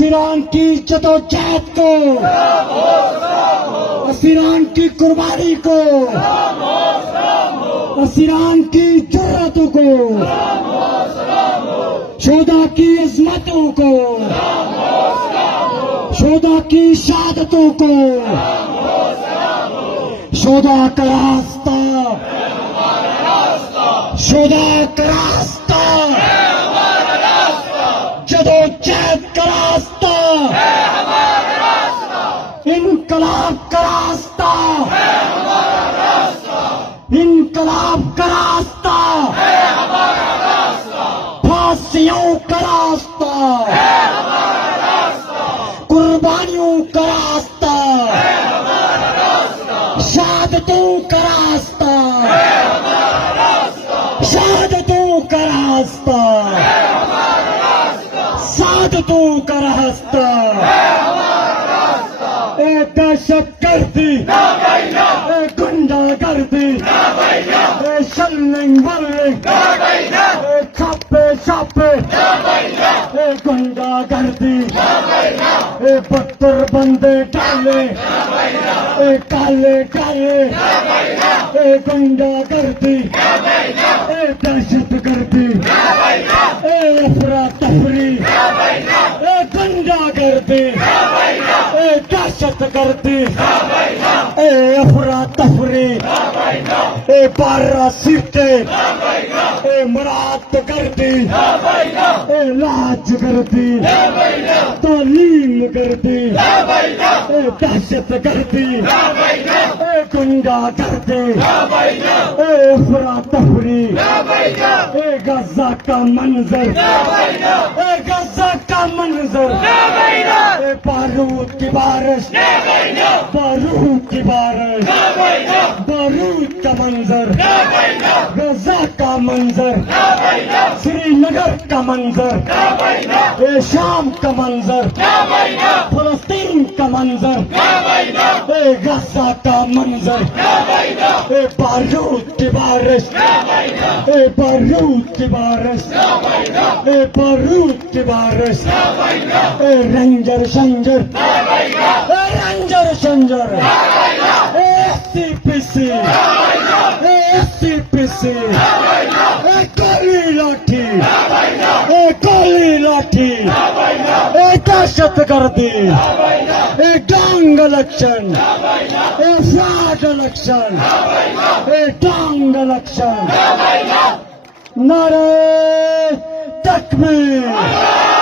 असीरान की जदोजहद को, असीरान की कुर्बानी को, असीरान की जुर्रतों को, शोदा की अजमतों को, शोदा की शहादतों को, शोदा का रास्ता, शोदा का रास्ता, जदोजहद का रास्ता, इनकलाब का रास्ता, इनकलाब का रास्ता, फांसियों का रास्ता, कुर्बानियों का रास्ता, शहादतों का रास्ता, शहादतों का रास्ता, सादतों का रास्ता, ए दहशतगर्दी, ए गुंडागर्दी, ए शल्लिंग बल्लिंग, ए छापे छापे, ए गुंडागर्दी, ए पत्थर बंदे डाले, ए काले काले, ए गुंडागर्दी, ए दहशतगर्दी, ए अफरा तफरी, ए गुंडागर्दी, ए दहशतगर्दी, ए अफरा तफरी, ए बारह सीटे, ए मरात गर्दी, ए लाज गर्दी, तालीम गर्दी, ए दहशत गर्दी, ए गुंडा गर्दी, ए अफरा तफरी, ए गजा का मंजर, ए गजा का मंजर, ए बारूद की बारिश, बारूद की बारिश, बारूद का मंजर, गजा का मंजर, श्रीनगर का मंजर, ए शाम का मंजर, फलस्तीन का मंजर, ए गजा का मंजर, ए बारूद की बारिश, ए बारूद की बारिश, ए बारूद की बारिश, ए रंजर शंजर, ए रंजर शंजर, ए एससीपीसी, ए एससीपीसी, ए गोली लाठी, ए गोली लाठी, ए दहशतगर्दी, ए डांग इलेक्शन, ए फ्रॉड इलेक्शन, ए डांग इलेक्शन, नारे तकबीर।